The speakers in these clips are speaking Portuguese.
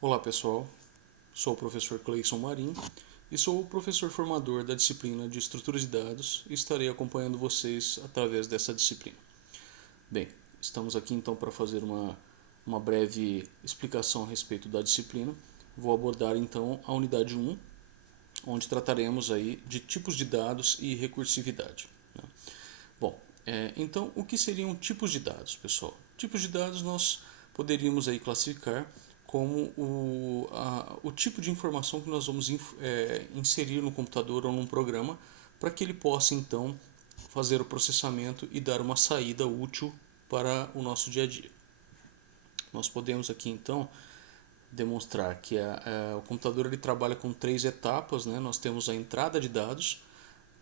Olá pessoal, sou o professor Cleison Marim e sou o professor formador da disciplina de Estruturas de Dados e estarei acompanhando vocês através dessa disciplina. Bem, estamos aqui então para fazer uma breve explicação a respeito da disciplina. Vou abordar então a unidade 1, onde trataremos aí de tipos de dados e recursividade. Bom, então o que seriam tipos de dados, pessoal? Tipos de dados nós poderíamos aí classificar como o tipo de informação que nós vamos inserir no computador ou num programa para que ele possa então fazer o processamento e dar uma saída útil para o nosso dia a dia. Nós podemos aqui então demonstrar que o computador ele trabalha com três etapas, né? Nós temos a entrada de dados,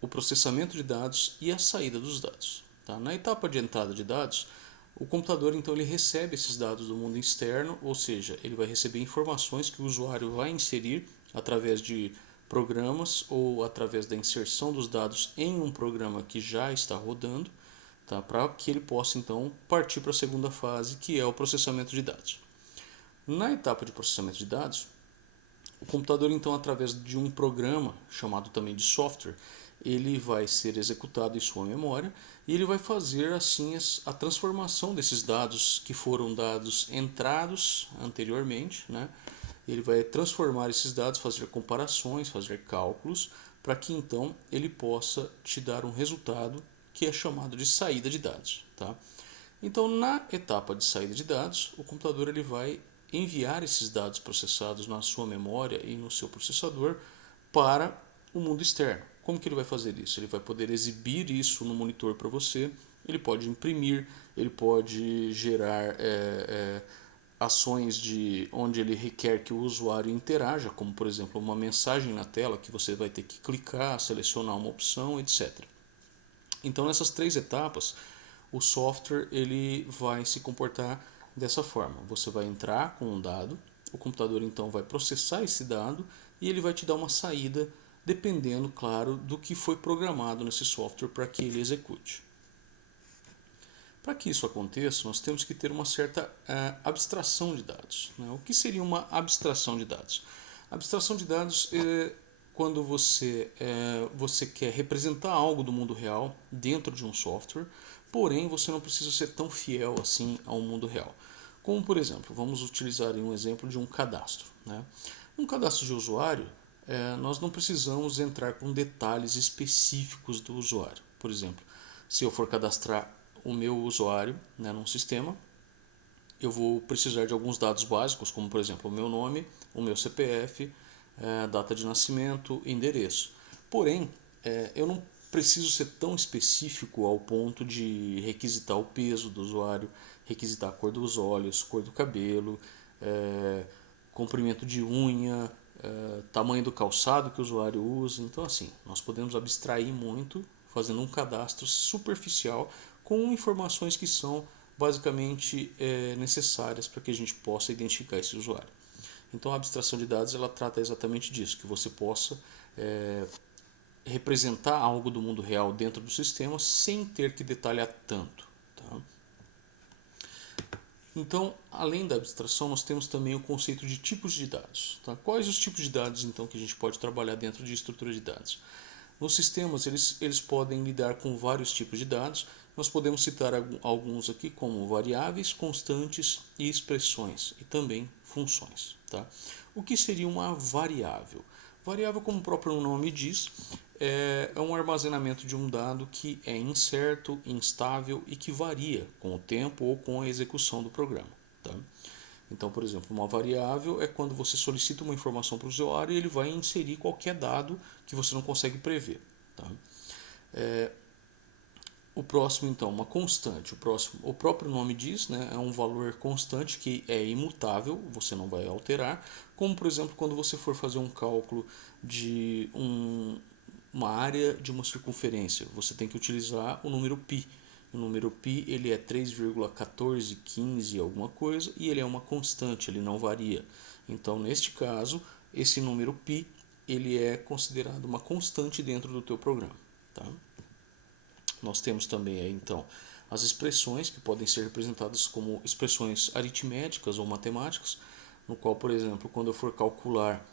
o processamento de dados e a saída dos dados. Tá? Na etapa de entrada de dados, o computador então ele recebe esses dados do mundo externo, ou seja, ele vai receber informações que o usuário vai inserir através de programas ou através da inserção dos dados em um programa que já está rodando, tá? Para que ele possa então partir para a segunda fase, que é o processamento de dados. Na etapa de processamento de dados, o computador, então, através de um programa chamado também de software, ele vai ser executado em sua memória e ele vai fazer assim a transformação desses dados que foram dados entrados anteriormente, né? Ele vai transformar esses dados, fazer comparações, fazer cálculos, para que então ele possa te dar um resultado que é chamado de saída de dados, tá? Então, na etapa de saída de dados, o computador ele vai enviar esses dados processados na sua memória e no seu processador para o mundo externo. Como que ele vai fazer isso? Ele vai poder exibir isso no monitor para você, ele pode imprimir, ele pode gerar ações de onde ele requer que o usuário interaja, como por exemplo uma mensagem na tela que você vai ter que clicar, selecionar uma opção, etc. Então nessas três etapas o software ele vai se comportar dessa forma. Você vai entrar com um dado, o computador então vai processar esse dado e ele vai te dar uma saída dependendo, claro, do que foi programado nesse software para que ele execute. Para que isso aconteça, nós temos que ter uma certa abstração de dados. Né? O que seria uma abstração de dados? Abstração de dados é quando você quer representar algo do mundo real dentro de um software, porém você não precisa ser tão fiel assim ao mundo real. Como, por exemplo, vamos utilizar um exemplo de um cadastro. Né? Um cadastro de usuário, nós não precisamos entrar com detalhes específicos do usuário. Por exemplo, se eu for cadastrar o meu usuário, né, num sistema, eu vou precisar de alguns dados básicos, como por exemplo o meu nome, o meu CPF, data de nascimento, endereço. Porém, eu não preciso ser tão específico ao ponto de requisitar o peso do usuário, requisitar a cor dos olhos, cor do cabelo, comprimento de unha, tamanho do calçado que o usuário usa. Então, assim, nós podemos abstrair muito fazendo um cadastro superficial com informações que são basicamente necessárias para que a gente possa identificar esse usuário. Então a abstração de dados ela trata exatamente disso, que você possa representar algo do mundo real dentro do sistema sem ter que detalhar tanto. Tá? Então, além da abstração, nós temos também o conceito de tipos de dados. Tá? Quais os tipos de dados então que a gente pode trabalhar dentro de estrutura de dados? Nos sistemas, eles podem lidar com vários tipos de dados. Nós podemos citar alguns aqui, como variáveis, constantes e expressões, e também funções. Tá? O que seria uma variável? Variável, como o próprio nome diz, é um armazenamento de um dado que é incerto, instável e que varia com o tempo ou com a execução do programa. Tá? Então, por exemplo, uma variável é quando você solicita uma informação para o usuário e ele vai inserir qualquer dado que você não consegue prever. Tá? O próximo, então, uma constante. O próprio nome diz, né, é um valor constante que é imutável, você não vai alterar. Como, por exemplo, quando você for fazer um cálculo de uma área de uma circunferência, você tem que utilizar o número π. O número π ele é 3,1415 alguma coisa e ele é uma constante, ele não varia. Então, neste caso, esse número π ele é considerado uma constante dentro do teu programa. Tá? Nós temos também então as expressões que podem ser representadas como expressões aritméticas ou matemáticas. no qual, por exemplo, quando eu for calcular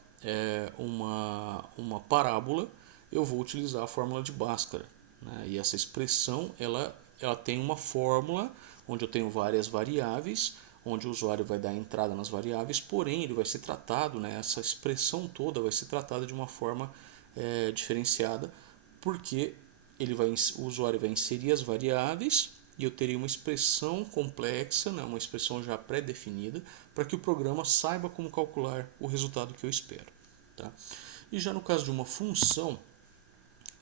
uma parábola, eu vou utilizar a fórmula de Bhaskara, né? E essa expressão ela tem uma fórmula onde eu tenho várias variáveis, onde o usuário vai dar entrada nas variáveis, porém ele vai ser tratado, né, essa expressão toda vai ser tratada de uma forma diferenciada, porque o usuário vai inserir as variáveis e eu teria uma expressão complexa, né, uma expressão já pré-definida, para que o programa saiba como calcular o resultado que eu espero. Tá? E já no caso de uma função,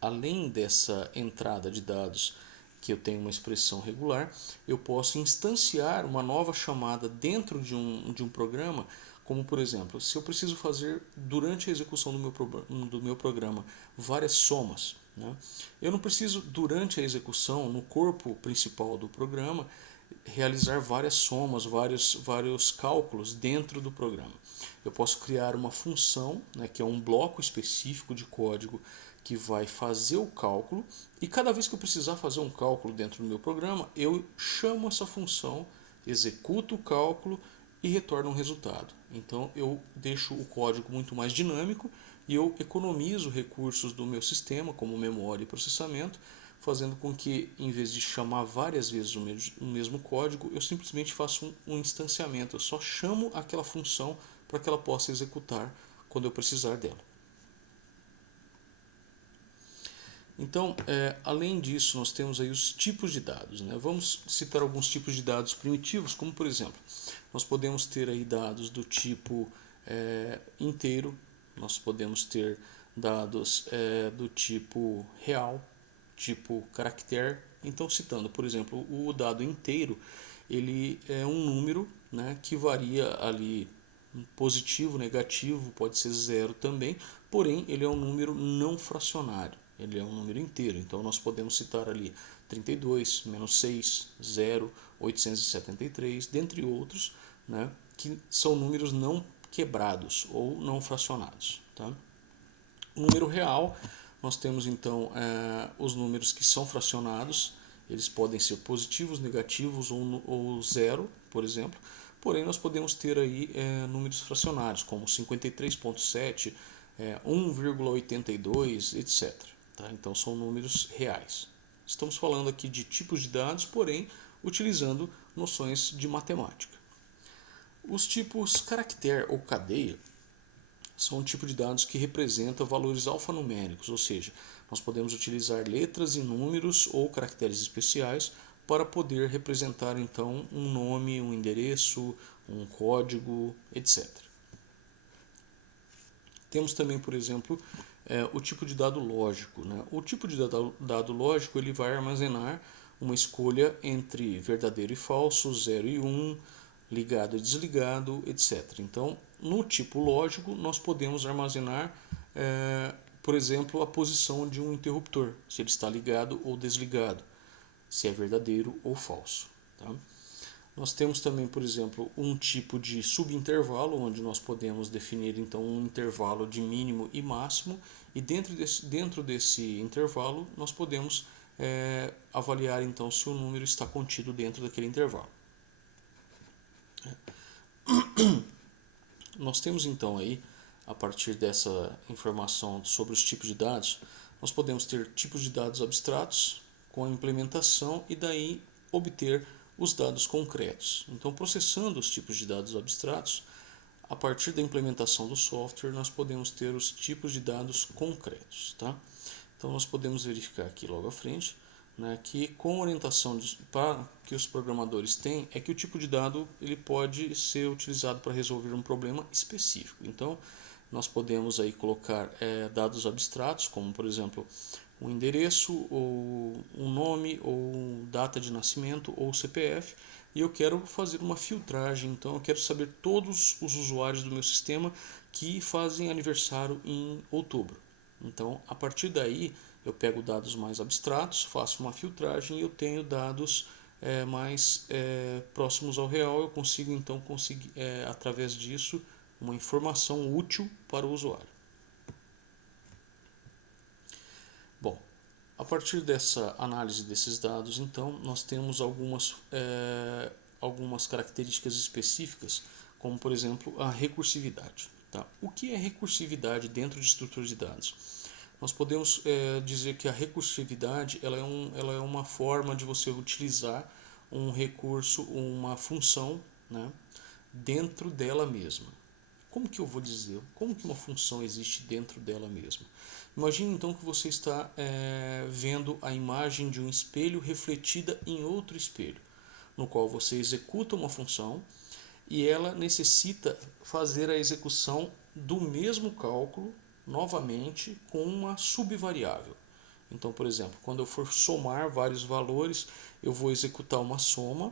além dessa entrada de dados que eu tenho uma expressão regular, eu posso instanciar uma nova chamada dentro de um programa, como por exemplo, se eu preciso fazer durante a execução do meu programa várias somas, né? Eu não preciso durante a execução, no corpo principal do programa, realizar várias somas, vários cálculos dentro do programa. Eu posso criar uma função, né, que é um bloco específico de código que vai fazer o cálculo, e cada vez que eu precisar fazer um cálculo dentro do meu programa, eu chamo essa função, executo o cálculo e retorno um resultado. Então eu deixo o código muito mais dinâmico e eu economizo recursos do meu sistema, como memória e processamento, fazendo com que, em vez de chamar várias vezes o mesmo código, eu simplesmente faço um instanciamento. Eu só chamo aquela função para que ela possa executar quando eu precisar dela. Então, além disso, nós temos aí os tipos de dados, né? Vamos citar alguns tipos de dados primitivos, como por exemplo, nós podemos ter aí dados do tipo inteiro, nós podemos ter dados do tipo real, tipo caractere. Então, citando, por exemplo, o dado inteiro, ele é um número, né, que varia ali positivo, negativo, pode ser zero também, porém ele é um número não fracionário, ele é um número inteiro. Então nós podemos citar ali 32, menos 6, 0, 873, dentre outros, né, que são números não quebrados ou não fracionados. Tá? O número real, nós temos então os números que são fracionados, eles podem ser positivos, negativos ou zero, por exemplo. Porém, nós podemos ter aí números fracionários, como 53,7, 1,82, etc. Tá? Então, são números reais. Estamos falando aqui de tipos de dados, porém, utilizando noções de matemática. Os tipos caractere ou cadeia são um tipo de dados que representa valores alfanuméricos, ou seja, nós podemos utilizar letras e números ou caracteres especiais para poder representar então um nome, um endereço, um código, etc. Temos também, por exemplo, o tipo de dado lógico, né? O tipo de dado lógico ele vai armazenar uma escolha entre verdadeiro e falso, 0 e 1, ligado e desligado, etc. Então, no tipo lógico, nós podemos armazenar, por exemplo, a posição de um interruptor, se ele está ligado ou desligado, se é verdadeiro ou falso. Tá? Nós temos também, por exemplo, um tipo de subintervalo, onde nós podemos definir então um intervalo de mínimo e máximo, e dentro desse intervalo nós podemos avaliar então se o número está contido dentro daquele intervalo. Nós temos então aí, a partir dessa informação sobre os tipos de dados, nós podemos ter tipos de dados abstratos com a implementação e daí obter os dados concretos. Então, processando os tipos de dados abstratos, a partir da implementação do software, nós podemos ter os tipos de dados concretos. Tá? Então, nós podemos verificar aqui logo à frente, né, que com orientação que os programadores têm, é que o tipo de dado ele pode ser utilizado para resolver um problema específico. Então, nós podemos aí colocar dados abstratos, como por exemplo um endereço, ou um nome, ou data de nascimento, ou CPF, e eu quero fazer uma filtragem, então eu quero saber todos os usuários do meu sistema que fazem aniversário em outubro. Então, a partir daí, eu pego dados mais abstratos, faço uma filtragem e eu tenho dados mais próximos ao real. Eu consigo então através disso uma informação útil para o usuário. Bom, a partir dessa análise desses dados, então, nós temos algumas características específicas, como por exemplo a recursividade. Tá? O que é recursividade dentro de estruturas de dados? Nós podemos dizer que a recursividade ela é uma forma de você utilizar um recurso, uma função, né, dentro dela mesma. Como que eu vou dizer? Como que uma função existe dentro dela mesma? Imagine então que você está vendo a imagem de um espelho refletida em outro espelho, no qual você executa uma função e ela necessita fazer a execução do mesmo cálculo novamente com uma subvariável. Então, por exemplo, quando eu for somar vários valores, eu vou executar uma soma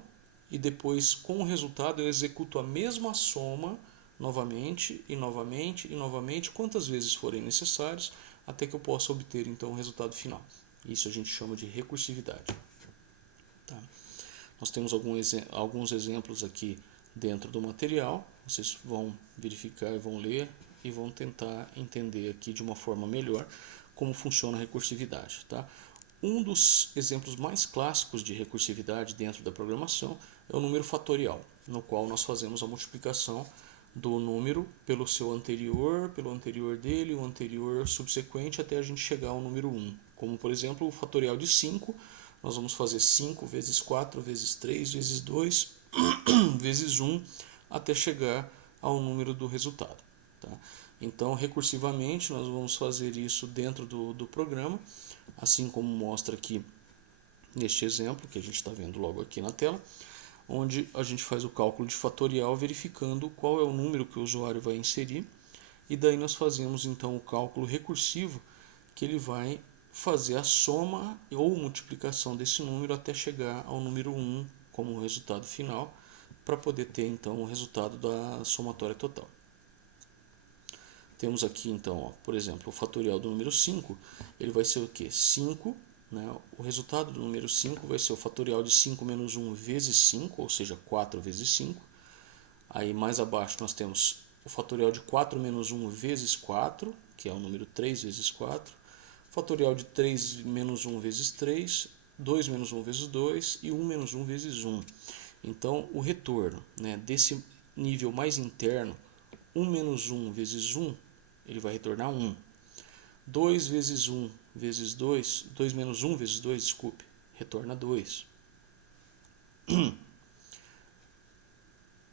e depois, com o resultado, eu executo a mesma soma novamente e novamente e novamente, quantas vezes forem necessários, até que eu possa obter então o resultado final. Isso a gente chama de recursividade. Tá? Nós temos alguns exemplos aqui dentro do material, vocês vão verificar e vão ler e vão tentar entender aqui de uma forma melhor como funciona a recursividade. Tá? Um dos exemplos mais clássicos de recursividade dentro da programação é o número fatorial, no qual nós fazemos a multiplicação do número pelo seu anterior, pelo anterior dele, o anterior subsequente, até a gente chegar ao número 1. Como, por exemplo, o fatorial de 5, nós vamos fazer 5 vezes 4 vezes 3 vezes 2 vezes 1 até chegar ao número do resultado. Tá? Então, recursivamente, nós vamos fazer isso dentro do programa, assim como mostra aqui neste exemplo, que a gente está vendo logo aqui na tela, onde a gente faz o cálculo de fatorial verificando qual é o número que o usuário vai inserir, e daí nós fazemos então o cálculo recursivo, que ele vai fazer a soma ou multiplicação desse número até chegar ao número 1 como resultado final, para poder ter então o resultado da somatória total. Temos aqui então, ó, por exemplo, o fatorial do número 5, ele vai ser o quê? 5, né? O resultado do número 5 vai ser o fatorial de 5 menos 1 vezes 5, ou seja, 4 vezes 5. Aí mais abaixo nós temos o fatorial de 4 menos 1 vezes 4, que é o número 3 vezes 4. Fatorial de 3 menos 1 vezes 3, 2 menos 1 vezes 2 e 1 menos 1 vezes 1. Então, o retorno, né, desse nível mais interno, 1 menos 1 vezes 1, ele vai retornar 1. 2 vezes 1 vezes 2, 2 menos 1 vezes 2, desculpe, retorna 2.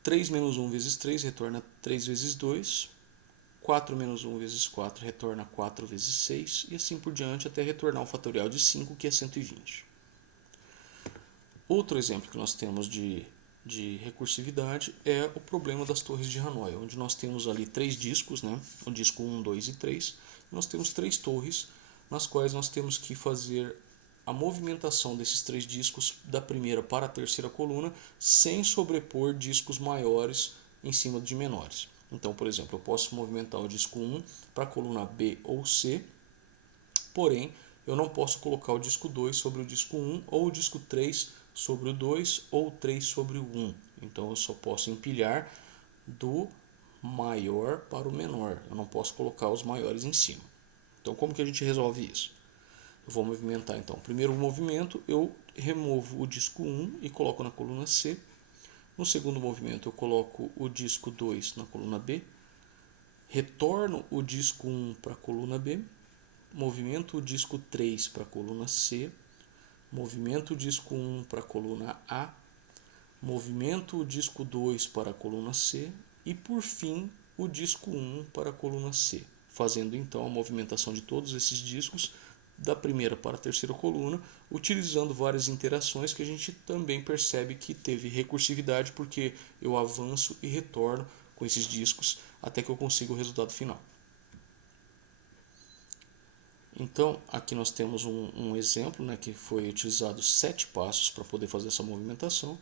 3 menos 1 vezes 3 retorna 3 vezes 2. 4 menos 1 vezes 4 retorna 4 vezes 6, e assim por diante até retornar o fatorial de 5, que é 120. Outro exemplo que nós temos de recursividade é o problema das torres de Hanoi, onde nós temos ali 3 discos, né? O disco 1, 2 e 3. Nós temos 3 torres, nas quais nós temos que fazer a movimentação desses 3 discos da primeira para a terceira coluna, sem sobrepor discos maiores em cima de menores. Então, por exemplo, eu posso movimentar o disco 1 para a coluna B ou C, porém, eu não posso colocar o disco 2 sobre o disco 1 ou o disco 3 sobre o 2 ou 3 sobre o 1. Então, eu só posso empilhar do maior para o menor. Eu não posso colocar os maiores em cima. Então, como que a gente resolve isso? Eu vou movimentar, então. Primeiro movimento, eu removo o disco 1 e coloco na coluna C. No segundo movimento, eu coloco o disco 2 na coluna B. Retorno o disco 1 para a coluna B. Movimento o disco 3 para a coluna C. Movimento o disco 1 para a coluna A. Movimento o disco 2 para a coluna C. E, por fim, o disco 1 para a coluna C. Fazendo, então, a movimentação de todos esses discos da primeira para a terceira coluna, utilizando várias interações que a gente também percebe que teve recursividade, porque eu avanço e retorno com esses discos até que eu consiga o resultado final. Então, aqui nós temos um exemplo, né, que foi utilizado 7 passos para poder fazer essa movimentação,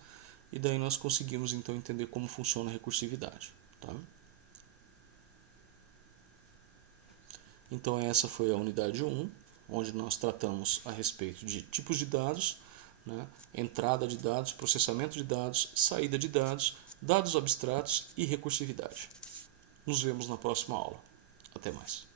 e daí nós conseguimos então entender como funciona a recursividade. Tá? Então, essa foi a unidade 1, onde nós tratamos a respeito de tipos de dados, né, entrada de dados, processamento de dados, saída de dados, dados abstratos e recursividade. Nos vemos na próxima aula. Até mais.